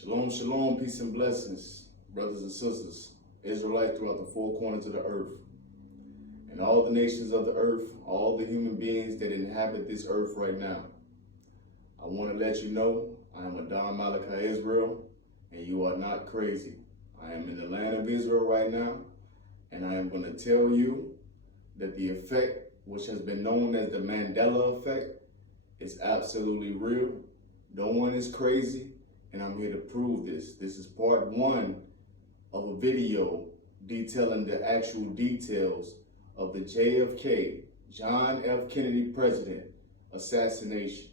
Shalom, shalom, peace and blessings, brothers and sisters, Israelites throughout the four corners of the earth, and all the nations of the earth, all the human beings that inhabit this earth right now. I want to let you know I am Adon Malachi Israel, and you are not crazy. I am in the land of Israel right now, and I am going to tell you that the effect, which has been known as the Mandela effect, is absolutely real. No one is crazy. And I'm here to prove this. This is part one of a video detailing the actual details of the JFK, John F. Kennedy president assassination,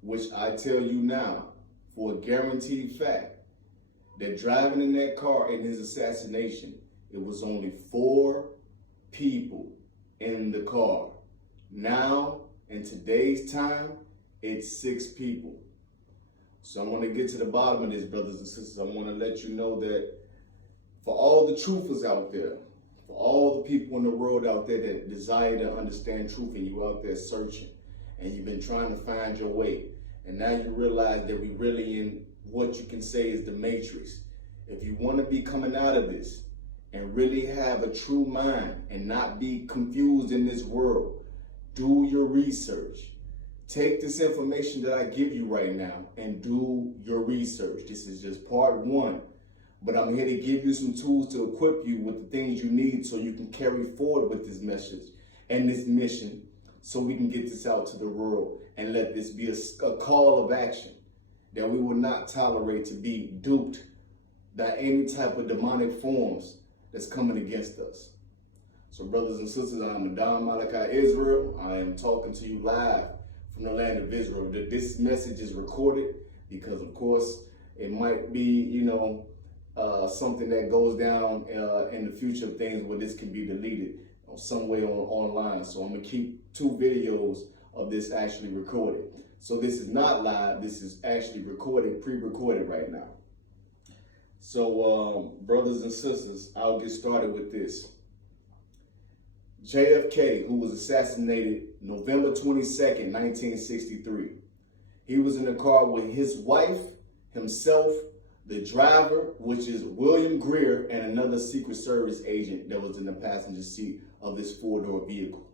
which I tell you now for a guaranteed fact that driving in that car in his assassination, it was only 4 people in the car. Now, in today's time, it's 6 people. So I want to get to the bottom of this, brothers and sisters. I want to let you know that for all the truthers out there, for all the people in the world out there that desire to understand truth, and you out there searching, and you've been trying to find your way, and now you realize that we really in what you can say is the matrix. If you want to be coming out of this and really have a true mind and not be confused in this world, do your research. Take this information that I give you right now and do your research. This is just part one, but I'm here to give you some tools to equip you with the things you need so you can carry forward with this message and this mission so we can get this out to the world and let this be a call of action that we will not tolerate to be duped by any type of demonic forms that's coming against us. So brothers and sisters, I'm Adon Malachi Israel. I am talking to you live from the land of Israel. That this message is recorded because, of course, it might be, something that goes down in the future of things where this can be deleted some way online. So I'm gonna keep 2 videos of this actually recorded. So this is not live. This is actually recorded, pre-recorded right now. So brothers and sisters, I'll get started with this. JFK, who was assassinated November 22nd, 1963. He was in the car with his wife, himself, the driver, which is William Greer, and another Secret Service agent that was in the passenger seat of this 4-door vehicle.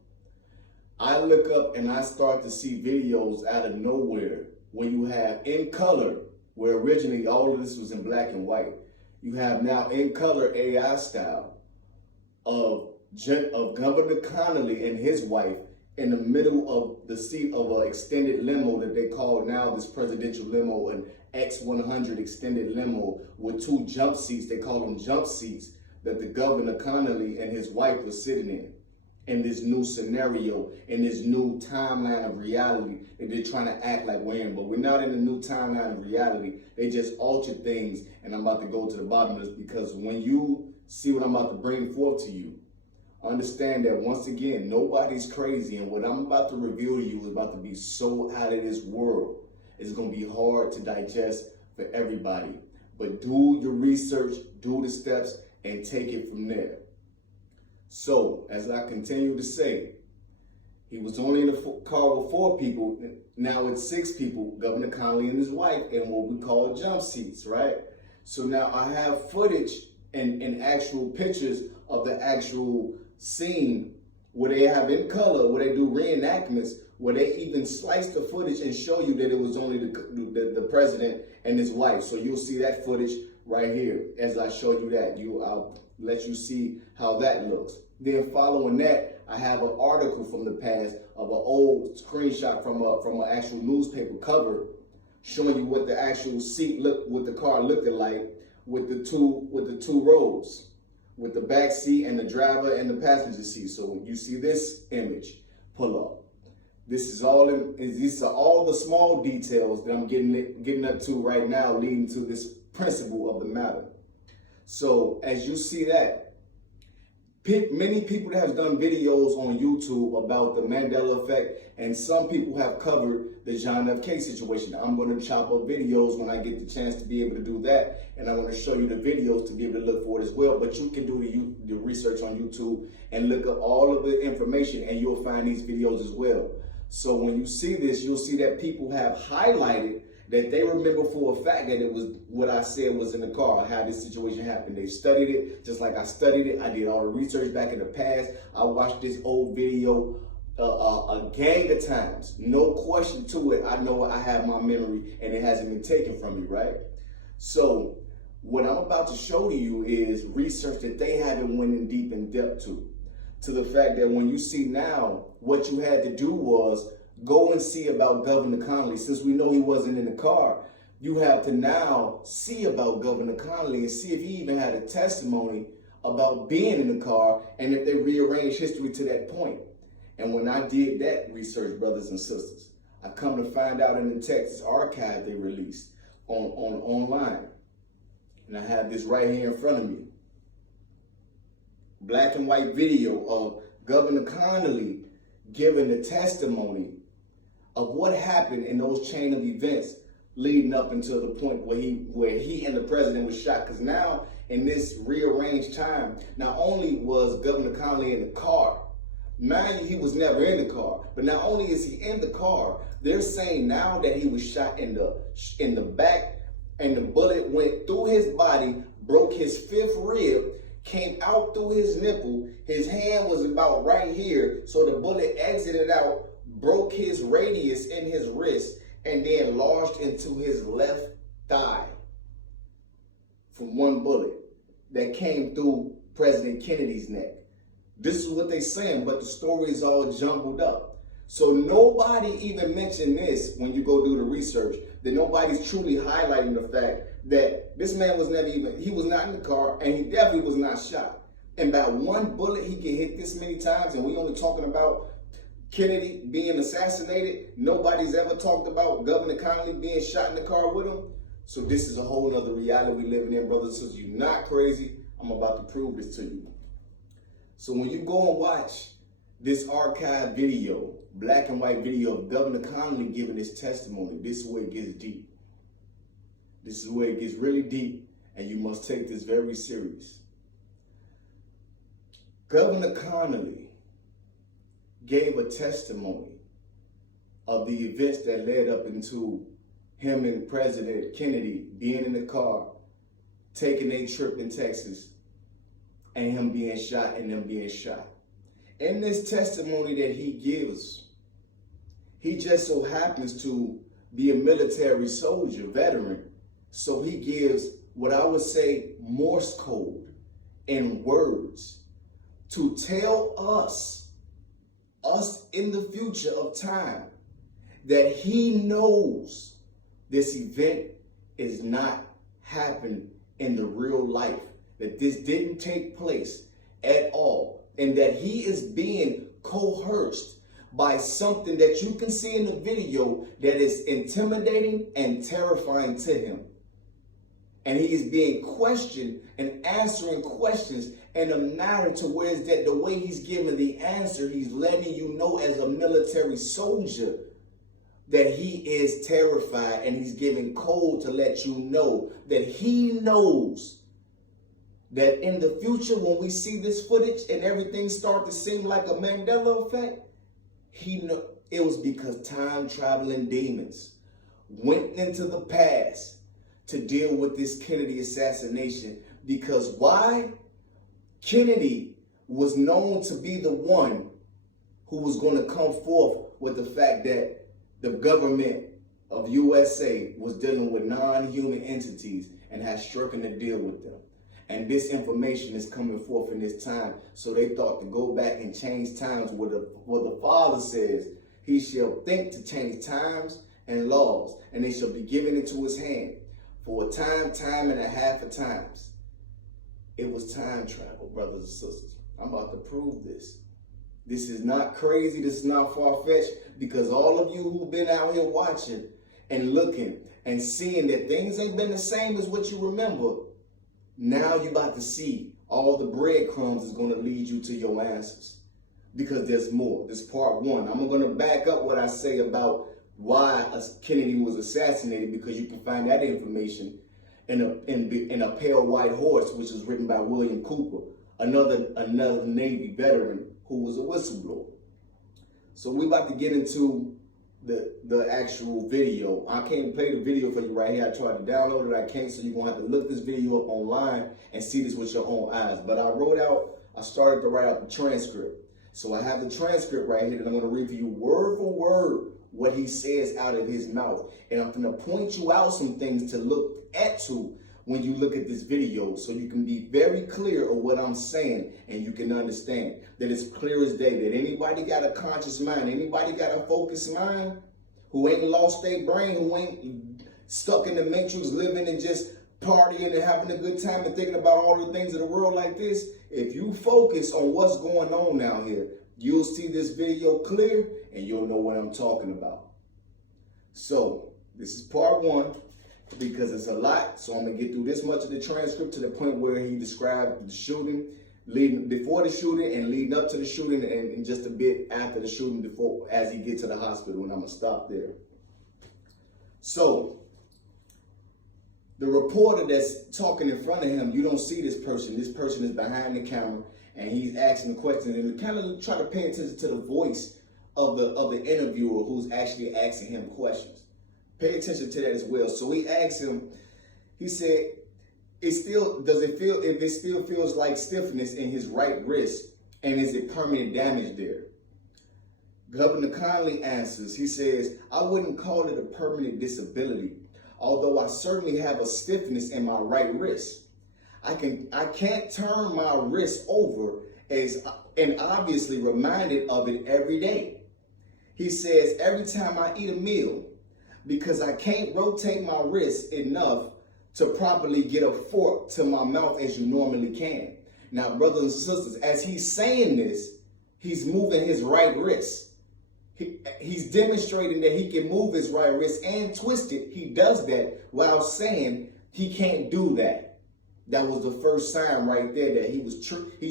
I look up and I start to see videos out of nowhere where you have in color, where originally all of this was in black and white. You have now in color AI style of Governor Connolly and his wife in the middle of the seat of an extended limo that they call now this presidential limo, an X100 extended limo with 2 jump seats. They call them jump seats that the Governor Connolly and his wife were sitting in this new scenario, in this new timeline of reality that they're trying to act like we're in. But we're not in the new timeline of reality. They just altered things, and I'm about to go to the bottom of this because when you see what I'm about to bring forth to you, understand that once again, nobody's crazy, and what I'm about to reveal to you is about to be so out of this world. It's going to be hard to digest for everybody. But do your research, do the steps, and take it from there. So, as I continue to say, he was only in the car with 4 people. Now it's 6 people, Governor Connolly and his wife, in what we call jump seats, right? So now I have footage and actual pictures of the actual scene where they have in color, where they do reenactments, where they even slice the footage and show you that it was only the president and his wife. So you'll see that footage right here as I show you that. I'll let you see how that looks. Then following that, I have an article from the past of an old screenshot from an actual newspaper cover showing you what the actual seat looked, what the car looked like with the two rows, with the back seat and the driver and the passenger seat. So when you see this image, pull up. These are all the small details that I'm getting up to right now, leading to this principle of the matter. So as you see that, many people that have done videos on YouTube about the Mandela effect, and some people have covered the John F. K situation. I'm going to chop up videos when I get the chance to be able to do that, and I'm going to show you the videos to be able to look for it as well. But you can do the research on YouTube and look up all of the information, and you'll find these videos as well. So when you see this, you'll see that people have highlighted that they remember for a fact that it was what I said was in the car, how this situation happened. They studied it just like I studied it. I did all the research back in the past. I watched this old video a gang of times. No question to it. I know I have my memory and it hasn't been taken from me, right? So what I'm about to show to you is research that they haven't went in deep in depth to the fact that when you see now, what you had to do was go and see about Governor Connally. Since we know he wasn't in the car, you have to now see about Governor Connally and see if he even had a testimony about being in the car and if they rearranged history to that point. And when I did that research, brothers and sisters, I come to find out in the Texas archive they released online. And I have this right here in front of me. Black and white video of Governor Connally giving the testimony of what happened in those chain of events leading up until the point where he and the president was shot. Because now in this rearranged time, not only was Governor Connally in the car, mind you, he was never in the car, but not only is he in the car, they're saying now that he was shot in the back and the bullet went through his body, broke his fifth rib, came out through his nipple, his hand was about right here, so the bullet exited out, broke his radius in his wrist, and then lodged into his left thigh from one bullet that came through President Kennedy's neck. This is what they're saying, but the story is all jumbled up. So nobody even mentioned this when you go do the research, that nobody's truly highlighting the fact that this man was never even, he was not in the car, and he definitely was not shot. And by one bullet, he get hit this many times, and we only talking about Kennedy being assassinated. Nobody's ever talked about Governor Connally being shot in the car with him. So this is a whole nother reality we living in, brothers and sisters. You're not crazy. I'm about to prove this to you. So when you go and watch this archive video, black and white video of Governor Connally giving his testimony, this is where it gets deep. This is where it gets really deep, and you must take this very serious. Governor Connally gave a testimony of the events that led up into him and President Kennedy being in the car, taking a trip in Texas, and him being shot and them being shot. In this testimony that he gives, he just so happens to be a military soldier, veteran. So he gives what I would say Morse code in words to tell us in the future of time, that he knows this event is not happening in the real life, that this didn't take place at all, and that he is being coerced by something that you can see in the video that is intimidating and terrifying to him. And he is being questioned and answering questions in a manner to where is that the way he's giving the answer, he's letting you know as a military soldier that he is terrified, and he's giving code to let you know that he knows that in the future when we see this footage and everything start to seem like a Mandela effect, it was because time traveling demons went into the past to deal with this Kennedy assassination. Because why? Kennedy was known to be the one who was going to come forth with the fact that the government of USA was dealing with non-human entities and had stricken a deal with them. And this information is coming forth in this time. So they thought to go back and change times where the Father says he shall think to change times and laws, and they shall be given into his hand for a time and a half of times. It was time travel, brothers and sisters. I'm about to prove this. This is not crazy. This is not far-fetched, because all of you who've been out here watching and looking and seeing that things ain't been the same as what you remember, now you're about to see all the breadcrumbs is going to lead you to your answers, because there's more. This is part one. I'm going to back up what I say about why Kennedy was assassinated, because you can find that information in a Pale White Horse, which was written by William Cooper, another Navy veteran who was a whistleblower. So we're about to get into the actual video. I can't play the video for you right here. I tried to download it, I can't, so you're gonna have to look this video up online and see this with your own eyes. But I started to write out the transcript. So I have the transcript right here that I'm gonna read for you word for word what he says out of his mouth. And I'm gonna point you out some things to look at when you look at this video, so you can be very clear of what I'm saying and you can understand that it's clear as day that anybody got a conscious mind, anybody got a focused mind, who ain't lost their brain, who ain't stuck in the matrix living and just partying and having a good time and thinking about all the things of the world like this, if you focus on what's going on down here, you'll see this video clear and you'll know what I'm talking about. So this is part one, because it's a lot. So I'm gonna get through this much of the transcript to the point where he described the shooting, before the shooting and leading up to the shooting, and just a bit after the shooting, before as he gets to the hospital, and I'm gonna stop there. So the reporter that's talking in front of him, you don't see this person. This person is behind the camera and he's asking questions, and kind of try to pay attention to the voice of the interviewer who's actually asking him questions. Pay attention to that as well. So he asked him, he said, if it still feels like stiffness in his right wrist, and is it permanent damage there? Governor Conley answers, he says, I wouldn't call it a permanent disability, although I certainly have a stiffness in my right wrist. I can't turn my wrist over and obviously reminded of it every day. He says, every time I eat a meal, because I can't rotate my wrist enough to properly get a fork to my mouth as you normally can. Now, brothers and sisters, as he's saying this, he's moving his right wrist. He's demonstrating that he can move his right wrist and twist it. He does that while saying he can't do that. That was the first sign right there that he's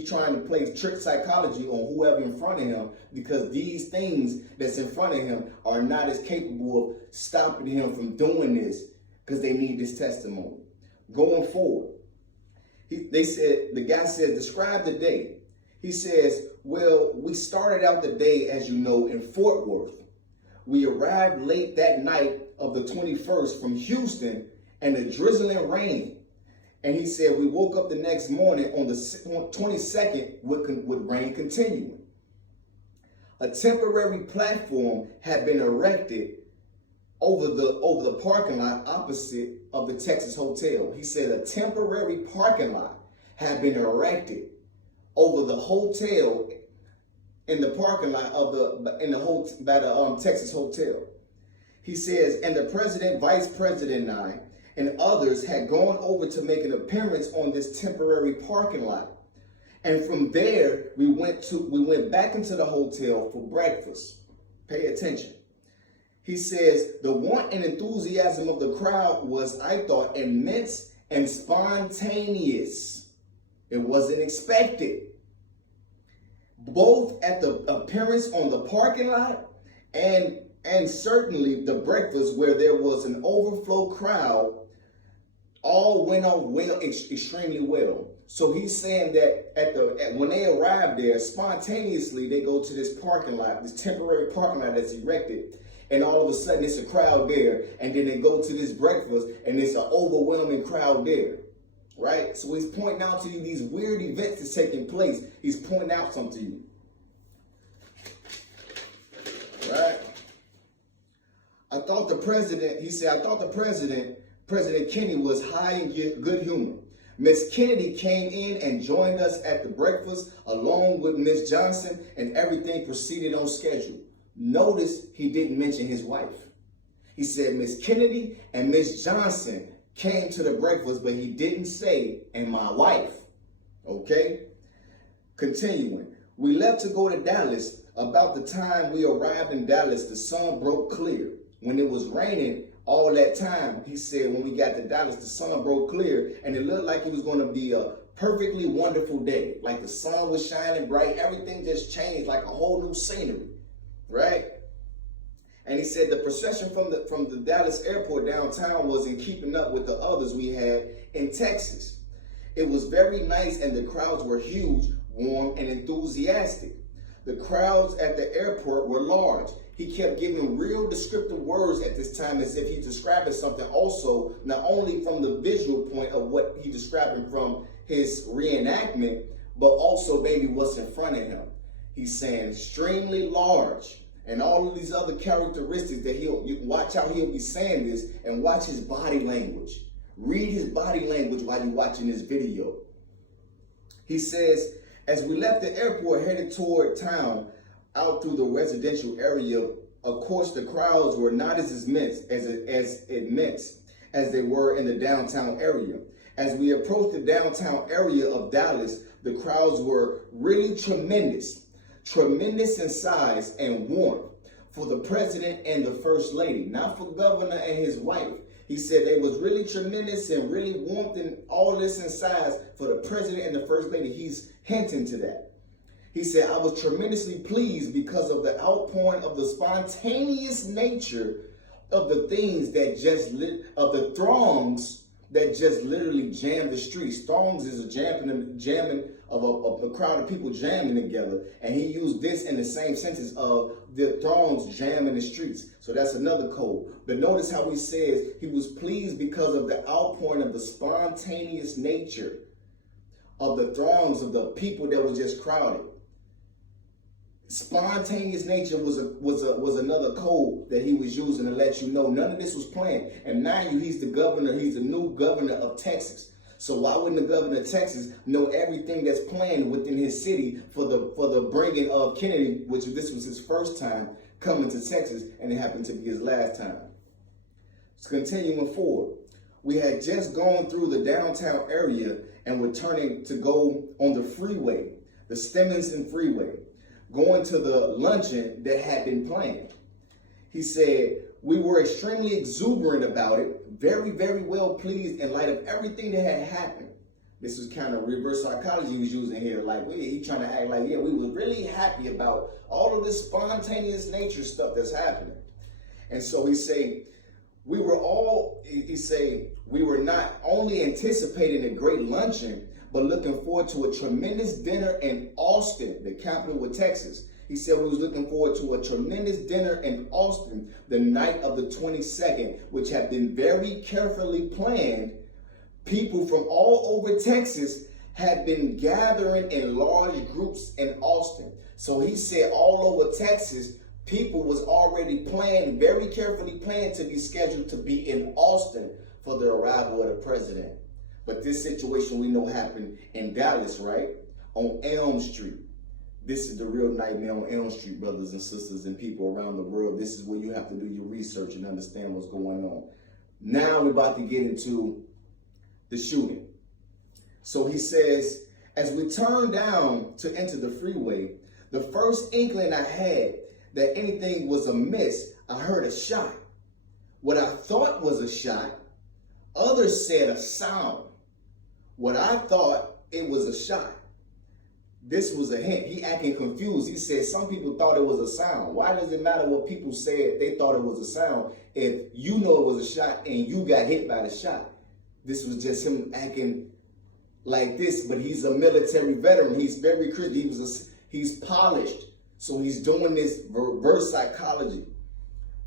trying to play trick psychology on whoever in front of him, because these things that's in front of him are not as capable of stopping him from doing this, because they need this testimony. Going forward, the guy said, describe the day. He says, well, we started out the day, as you know, in Fort Worth. We arrived late that night of the 21st from Houston, and the drizzling rain. And he said, we woke up the next morning on the 22nd with rain continuing. A temporary platform had been erected over the parking lot opposite of the Texas Hotel. He said a temporary parking lot had been erected over the hotel, in the parking lot by the Texas Hotel. He says, and the president, vice president, and others had gone over to make an appearance on this temporary parking lot. And from there, we went back into the hotel for breakfast. Pay attention. He says, the want and enthusiasm of the crowd was, I thought, immense and spontaneous. It wasn't expected. Both at the appearance on the parking lot and certainly the breakfast, where there was an overflow crowd, all went off extremely well. So he's saying that when they arrived there, spontaneously they go to this parking lot, this temporary parking lot that's erected, and all of a sudden it's a crowd there, and then they go to this breakfast and it's an overwhelming crowd there, right? So he's pointing out to you these weird events that's taking place. He's pointing out something to you, right? President Kennedy was high in good humor. Miss Kennedy came in and joined us at the breakfast along with Miss Johnson, and everything proceeded on schedule. Notice he didn't mention his wife. He said Miss Kennedy and Miss Johnson came to the breakfast, but he didn't say, and my wife. Okay? Continuing. We left to go to Dallas. About the time we arrived in Dallas, the sun broke clear. When it was raining all that time, he said, when we got to Dallas, the sun broke clear, and it looked like it was going to be a perfectly wonderful day. Like the sun was shining bright. Everything just changed, like a whole new scenery, right? And he said the procession from the Dallas airport downtown was in keeping up with the others we had in Texas. It was very nice, and the crowds were huge, warm, and enthusiastic. The crowds at the airport were large. He kept giving real descriptive words at this time as if he's describing something also, not only from the visual point of what he's describing from his reenactment, but also maybe what's in front of him. He's saying extremely large and all of these other characteristics that you watch how he'll be saying this, and watch his body language. Read his body language while you're watching this video. He says, as we left the airport headed toward town, out through the residential area, of course the crowds were not as immense as they were in the downtown area. As we approached the downtown area of Dallas, the crowds were really tremendous in size and warmth for the president and the first lady, not for governor and his wife. He said they was really tremendous and really warmth and all this in size for the president and the first lady. He's hinting to that. He said, I was tremendously pleased because of the outpouring of the spontaneous nature of the things that of the throngs that just literally jammed the streets. Throngs is a jamming of a crowd of people jamming together. And he used this in the same sentence of the throngs jamming the streets. So that's another code. But notice how he says he was pleased because of the outpouring of the spontaneous nature of the throngs of the people that were just crowded. Spontaneous nature was another code that he was using to let you know none of this was planned. And now he's the governor, he's the new governor of Texas. So why wouldn't the governor of Texas know everything that's planned within his city for the bringing of Kennedy, which this was his first time coming to Texas, and it happened to be his last time. So continuing forward, we had just gone through the downtown area and were turning to go on the freeway, the Stevenson Freeway, going to the luncheon that had been planned. He said, we were extremely exuberant about it, very, very well pleased in light of everything that had happened. This was kind of reverse psychology he was using here. Like, he trying to act like, yeah, we were really happy about all of this spontaneous nature stuff that's happening. And so he were not only anticipating a great luncheon, but looking forward to a tremendous dinner in Austin, the capital of Texas. He said we was looking forward to a tremendous dinner in Austin the night of the 22nd, which had been very carefully planned. People from all over Texas had been gathering in large groups in Austin. So he said all over Texas, people was already planned, very carefully planned to be scheduled to be in Austin for the arrival of the president. But this situation we know happened in Dallas, right? On Elm Street. This is the real nightmare on Elm Street, brothers and sisters and people around the world. This is where you have to do your research and understand what's going on. Now we're about to get into the shooting. So he says, as we turned down to enter the freeway, the first inkling I had that anything was amiss, I heard a shot. What I thought was a shot, others said a sound. What I thought, it was a shot. This was a hint. He acting confused. He said some people thought it was a sound. Why does it matter what people said they thought it was a sound if you know it was a shot and you got hit by the shot? This was just him acting like this, but he's a military veteran. He's very Christian. He's polished. So he's doing this reverse psychology.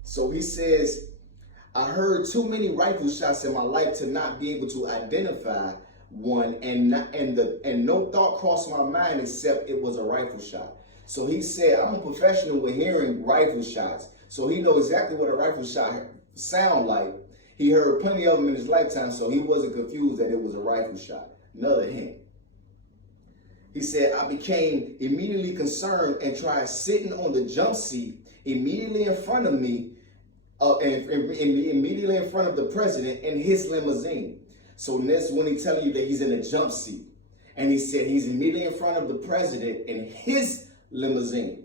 So he says, I heard too many rifle shots in my life to not be able to identify one, and no thought crossed my mind except it was a rifle shot. So he said, I'm a professional with hearing rifle shots. So he knows exactly what a rifle shot sound like. He heard plenty of them in his lifetime, so he wasn't confused that it was a rifle shot. Another hint. He said, I became immediately concerned and tried sitting on the jump seat immediately in front of me, immediately in front of the president in his limousine. So that's when he telling you that he's in a jump seat. And he said he's immediately in front of the president in his limousine.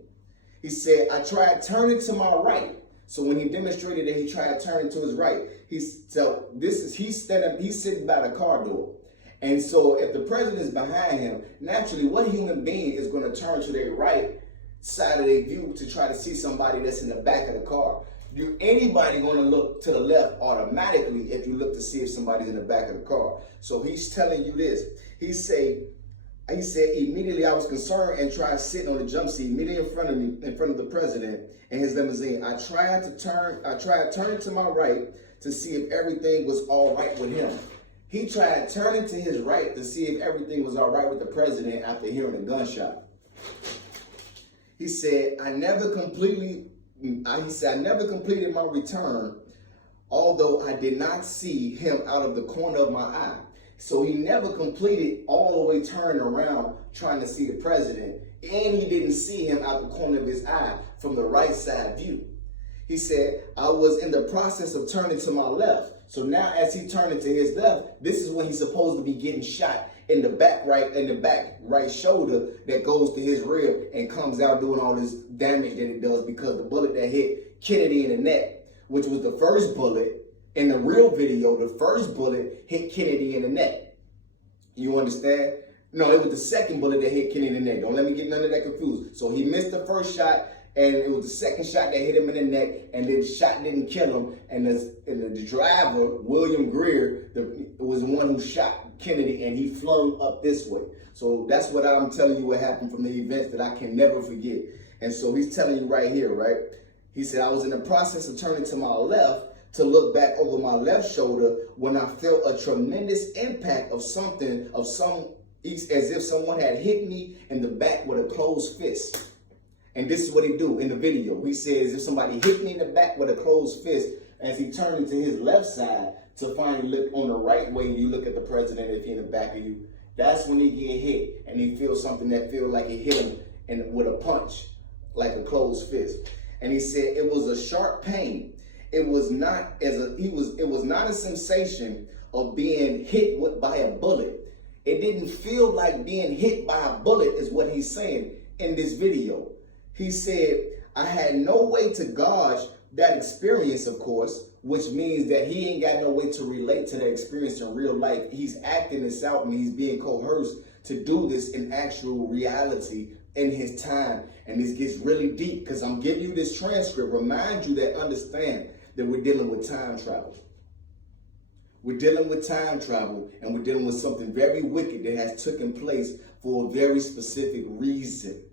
He said, I tried turning to my right. So when he demonstrated that he tried turning to his right, he's sitting by the car door. And so if the president is behind him, naturally, what human being is going to turn to their right side of their view to try to see somebody that's in the back of the car? Anybody going to look to the left automatically if you look to see if somebody's in the back of the car. So he's telling you this. He say, He said, immediately I was concerned and tried sitting on the jump seat immediately in front of me, in front of the president in his limousine. I tried turning to my right to see if everything was all right with him. He tried turning to his right to see if everything was all right with the president after hearing a gunshot. He said, I never completed my return, although I did not see him out of the corner of my eye. So he never completed all the way turning around trying to see the president, and he didn't see him out the corner of his eye from the right side view. He said, I was in the process of turning to my left. So now as he turned to his left, this is when he's supposed to be getting shot in the back right shoulder that goes to his rib and comes out doing all this damage that it does because the bullet that hit Kennedy in the neck, which was the first bullet in the real video, the first bullet hit Kennedy in the neck. You understand? No, it was the second bullet that hit Kennedy in the neck. Don't let me get none of that confused. So he missed the first shot, and it was the second shot that hit him in the neck, and then the shot didn't kill him. And the driver, William Greer, was the one who shot Kennedy, and he flung up this way. So that's what I'm telling you what happened from the events that I can never forget. And so he's telling you right here, right? He said, I was in the process of turning to my left to look back over my left shoulder when I felt a tremendous impact as if someone had hit me in the back with a closed fist. And this is what he do in the video. He says, if somebody hit me in the back with a closed fist, as he turned to his left side to finally look on the right way, you look at the president if he's in the back of you, that's when he get hit and he feels something that feels like it hit him with a punch, like a closed fist. And he said it was a sharp pain. It was not a sensation of being hit by a bullet. It didn't feel like being hit by a bullet is what he's saying in this video. He said, I had no way to gauge that experience, of course, which means that he ain't got no way to relate to that experience in real life. He's acting this out and he's being coerced to do this in actual reality in his time. And this gets really deep because I'm giving you this transcript. Remind you that understand that we're dealing with time travel. We're dealing with time travel, and we're dealing with something very wicked that has taken place for a very specific reason.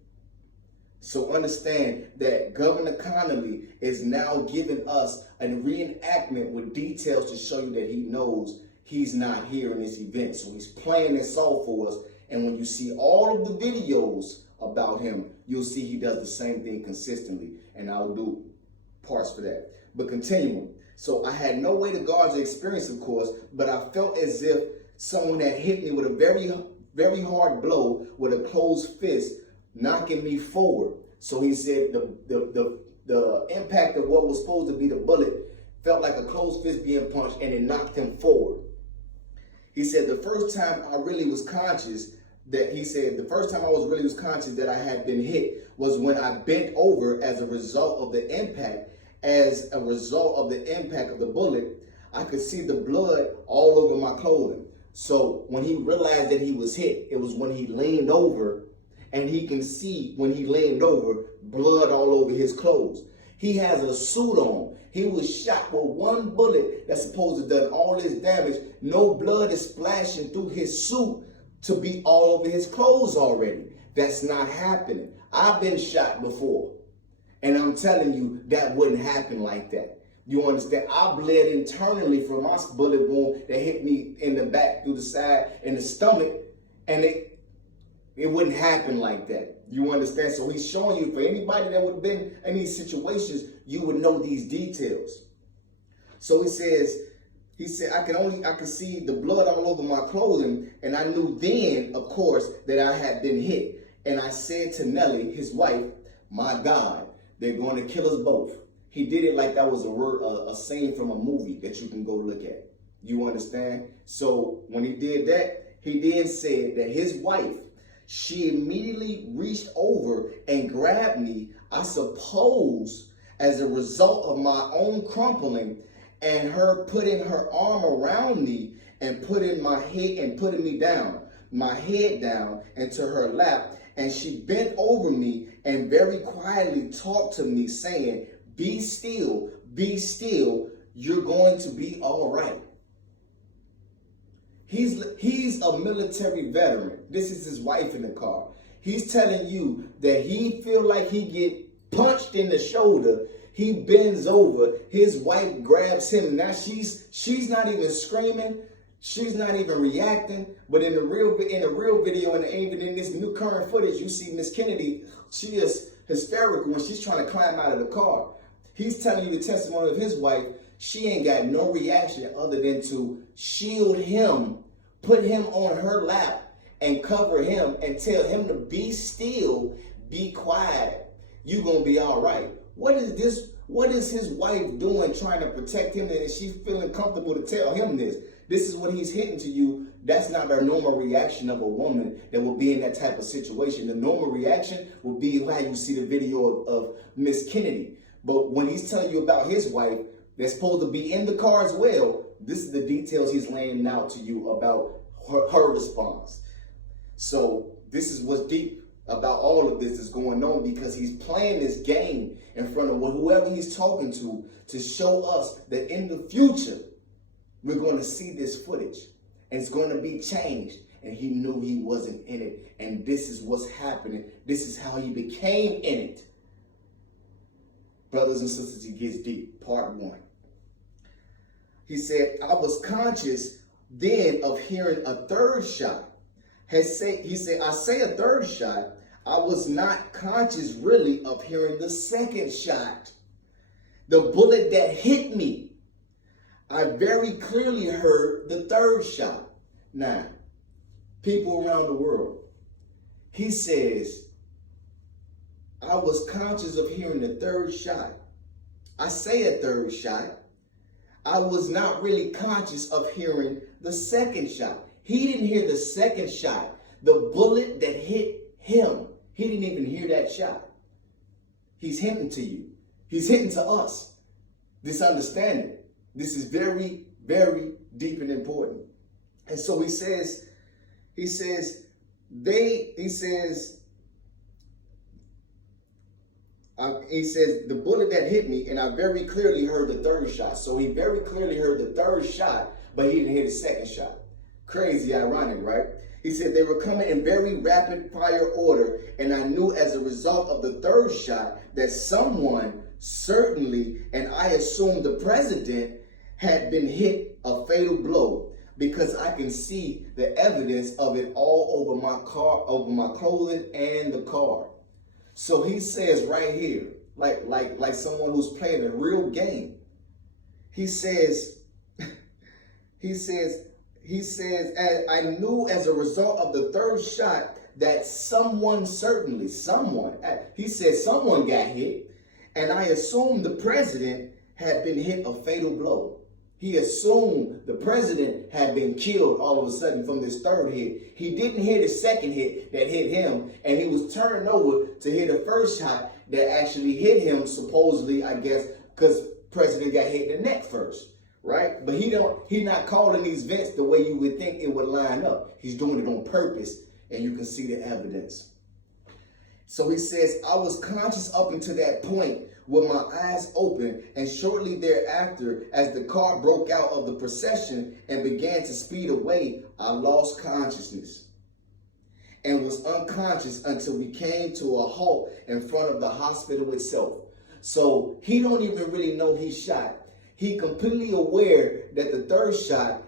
So understand that Governor Connolly is now giving us a reenactment with details to show you that he knows he's not here in this event. So he's playing this off for us. And when you see all of the videos about him, you'll see he does the same thing consistently. And I'll do parts for that. But continuing. So I had no way to gauge the experience, of course, but I felt as if someone had hit me with a very, very hard blow with a closed fist, knocking me forward. So he said the impact of what was supposed to be the bullet felt like a closed fist being punched, and it knocked him forward. He said the first time I really was conscious that I had been hit was when I bent over as a result of the impact. As a result of the impact of the bullet, I could see the blood all over my clothing. So when he realized that he was hit, it was when he leaned over, and he can see when he leaned over, blood all over his clothes. He has a suit on. He was shot with one bullet that's supposed to have done all this damage. No blood is splashing through his suit to be all over his clothes already. That's not happening. I've been shot before. And I'm telling you, that wouldn't happen like that. You understand? I bled internally from my bullet wound that hit me in the back, through the side, in the stomach, and it wouldn't happen like that. You understand? So he's showing you, for anybody that would have been in these situations, you would know these details. So he said, I could see the blood all over my clothing, and I knew then, of course, that I had been hit. And I said to Nellie, his wife, my God, they're going to kill us both. He did it like that was a scene from a movie that you can go look at. You understand? So when he did that, he then said that his wife, she immediately reached over and grabbed me, I suppose, as a result of my own crumpling and her putting her arm around me and putting my head and putting me down, my head down into her lap. And she bent over me and very quietly talked to me saying, be still, you're going to be all right. He's a military veteran. This is his wife in the car. He's telling you that he feel like he get punched in the shoulder. He bends over. His wife grabs him. Now she's not even screaming. She's not even reacting. But in the real video, and even in this new current footage, you see Miss Kennedy. She is hysterical when she's trying to climb out of the car. He's telling you the testimony of his wife. She ain't got no reaction other than to shield him, put him on her lap, and cover him and tell him to be still, be quiet. You gonna be all right. What is this? What is his wife doing trying to protect him, and is she feeling comfortable to tell him this? This is what he's hitting to you. That's not our normal reaction of a woman that will be in that type of situation. The normal reaction will be how you see the video of Miss Kennedy. But when he's telling you about his wife, that's supposed to be in the car as well, this is the details he's laying out to you about her response. So this is what's deep about all of this is going on, because he's playing this game in front of whoever he's talking to show us that in the future, we're going to see this footage and it's going to be changed. And he knew he wasn't in it. And this is what's happening. This is how he became in it. Brothers and sisters, he gets deep. Part 1. He said, I was conscious then of hearing a third shot. He said, I say a third shot. I was not conscious really of hearing the second shot. The bullet that hit me. I very clearly heard the third shot. Now, people around the world, he says, I was conscious of hearing the third shot. I say a third shot. I was not really conscious of hearing the second shot. He didn't hear the second shot. The bullet that hit him, he didn't even hear that shot. He's hinting to you. He's hinting to us. This understanding. This is very, very deep and important. And so he says, the bullet that hit me, and I very clearly heard the third shot. So he very clearly heard the third shot, but he didn't hear the second shot. Crazy ironic, right? He said they were coming in very rapid fire order, and I knew as a result of the third shot that someone, certainly, and I assumed the president, had been hit a fatal blow, because I can see the evidence of it all over my car, over my clothing and the car. So he says right here, like someone who's playing a real game. He says, I knew as a result of the third shot that someone he said someone got hit, and I assumed the president had been hit a fatal blow. He assumed the president had been killed all of a sudden from this third hit. He didn't hear the second hit that hit him, and he was turned over to hear the first shot that actually hit him, supposedly, I guess, because president got hit in the neck first, right? But he's not calling these events the way you would think it would line up. He's doing it on purpose, and you can see the evidence. So he says, I was conscious up until that point with my eyes open, and shortly thereafter, as the car broke out of the procession and began to speed away, I lost consciousness and was unconscious until we came to a halt in front of the hospital itself. So he don't even really know he shot. He completely aware that the third shot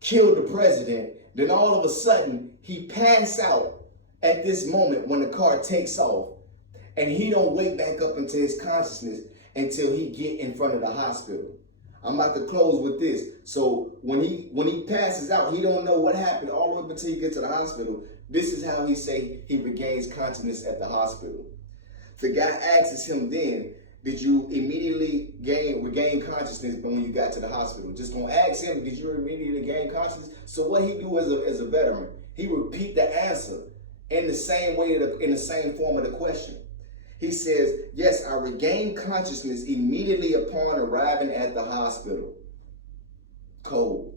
killed the president. Then all of a sudden, he passed out at this moment when the car takes off. And he don't wake back up into his consciousness until he get in front of the hospital. I'm about to close with this. So when he passes out, he don't know what happened all the way until he gets to the hospital. This is how he say he regains consciousness at the hospital. The guy asks him then, did you immediately regain consciousness when you got to the hospital? Just gonna ask him, did you immediately gain consciousness? So what he do as a veteran, he repeat the answer in the same way, in the same form of the question. He says, yes, I regained consciousness immediately upon arriving at the hospital. Cold.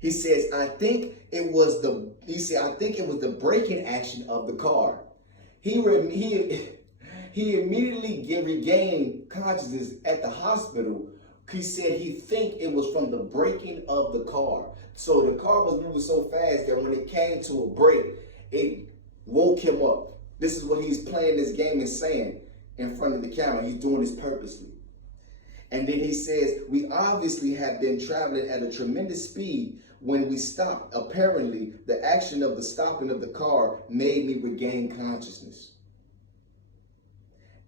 He says, I think it was the braking action of the car. He immediately regained consciousness at the hospital, He said he think it was from the braking of the car. So the car was moving so fast that when it came to a brake, it woke him up. This is what he's playing this game and saying in front of the camera. He's doing this purposely. And then he says, we obviously have been traveling at a tremendous speed when we stopped. Apparently, the action of the stopping of the car made me regain consciousness.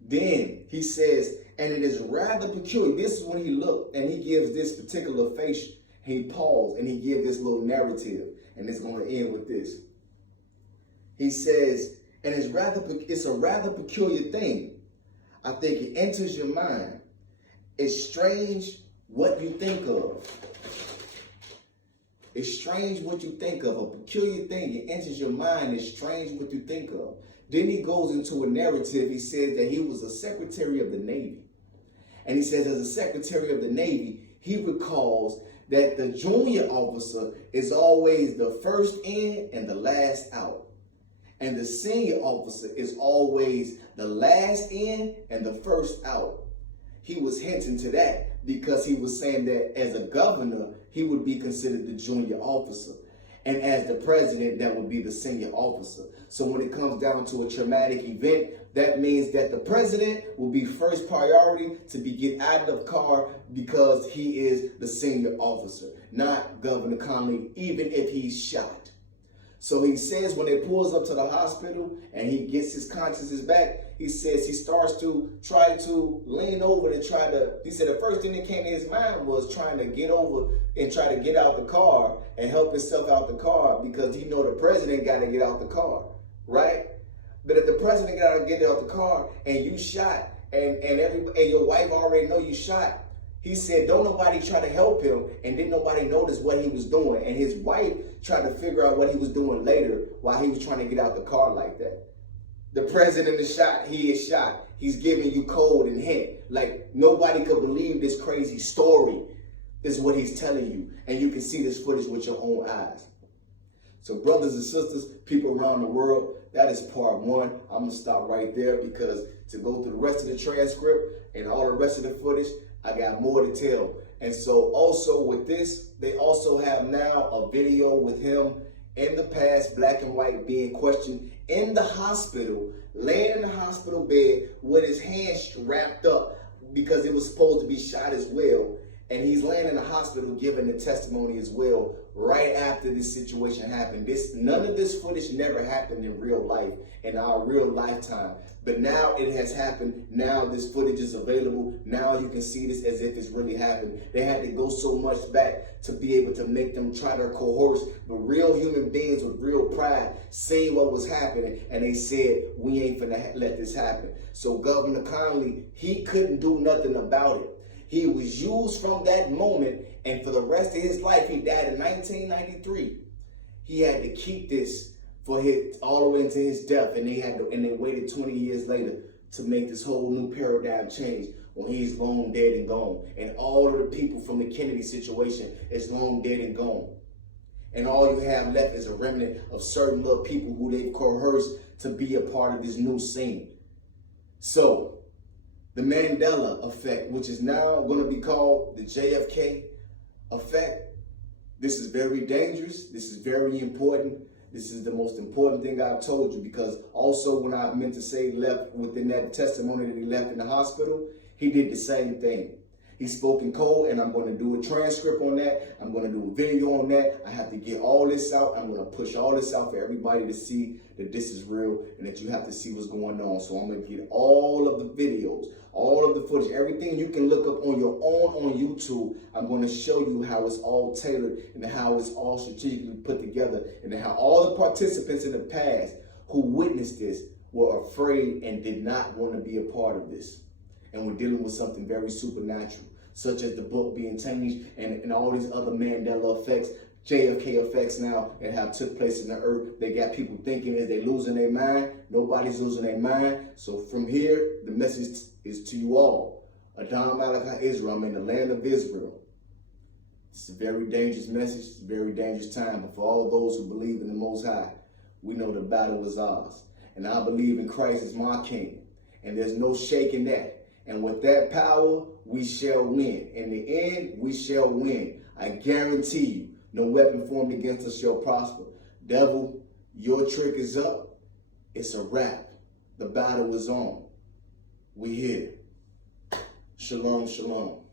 Then he says, and it is rather peculiar. This is when he looked and he gives this particular face. He paused and he gives this little narrative. And it's going to end with this. He says, and it's a rather peculiar thing. I think it enters your mind. It's strange what you think of. It's strange what you think of. A peculiar thing. It enters your mind. It's strange what you think of. Then he goes into a narrative. He says that he was a Secretary of the Navy. And he says as a Secretary of the Navy, he recalls that the junior officer is always the first in and the last out. And the senior officer is always the last in and the first out. He was hinting to that because he was saying that as a governor, he would be considered the junior officer. And as the president, that would be the senior officer. So when it comes down to a traumatic event, that means that the president will be first priority to be get out of the car because he is the senior officer, not Governor Connally, even if he's shot. So he says when they pulls up to the hospital and he gets his consciousness back, he says he starts to try to lean over and he said the first thing that came to his mind was trying to get over and try to get out the car and help himself out the car because he know the president got to get out the car, right? But if the president got to get out the car and you shot and your wife already know you shot, he said, don't nobody try to help him, and didn't nobody notice what he was doing. And his wife tried to figure out what he was doing later while he was trying to get out the car like that. The president is shot, he is shot. He's giving you code and hint. Like nobody could believe this crazy story is what he's telling you. And you can see this footage with your own eyes. So brothers and sisters, people around the world, that is part one. I'm going to stop right there because to go through the rest of the transcript and all the rest of the footage, I got more to tell. And so also with this, they also have now a video with him in the past, black and white, being questioned in the hospital, laying in the hospital bed with his hands wrapped up because it was supposed to be shot as well. And he's laying in the hospital giving the testimony as well right after this situation happened. None of this footage never happened in real life, in our real lifetime. But now it has happened. Now this footage is available. Now you can see this as if it's really happened. They had to go so much back to be able to make them try to coerce the real human beings with real pride, seeing what was happening. And they said, we ain't finna let this happen. So Governor Connally, he couldn't do nothing about it. He was used from that moment, and for the rest of his life, he died in 1993. He had to keep this for all the way into his death, and they waited 20 years later to make this whole new paradigm change when he's long dead and gone. And all of the people from the Kennedy situation is long dead and gone. And all you have left is a remnant of certain little people who they've coerced to be a part of this new scene. So, the Mandela effect, which is now going to be called the JFK effect. This is very dangerous. This is very important. This is the most important thing I've told you, because also when I meant to say left within that testimony that he left in the hospital, he did the same thing. He spoke in code, and I'm going to do a transcript on that. I'm going to do a video on that. I have to get all this out. I'm going to push all this out for everybody to see that this is real and that you have to see what's going on. So I'm going to get all of the videos, all of the footage, everything you can look up on your own on YouTube. I'm going to show you how it's all tailored and how it's all strategically put together, and how all the participants in the past who witnessed this were afraid and did not want to be a part of this. And we're dealing with something very supernatural, such as the book being changed and all these other Mandela effects, JFK effects now, and how took place in the earth. They got people thinking is they losing their mind. Nobody's losing their mind. So from here, the message is to you all. Adam Malachi Israel, I'm in the land of Israel. It's a very dangerous message. It's a very dangerous time. But for all those who believe in the Most High, we know the battle is ours. And I believe in Christ as my King. And there's no shaking that. And with that power, we shall win. In the end, we shall win. I guarantee you, no weapon formed against us shall prosper. Devil, your trick is up. It's a wrap. The battle is on. We here. Shalom, shalom.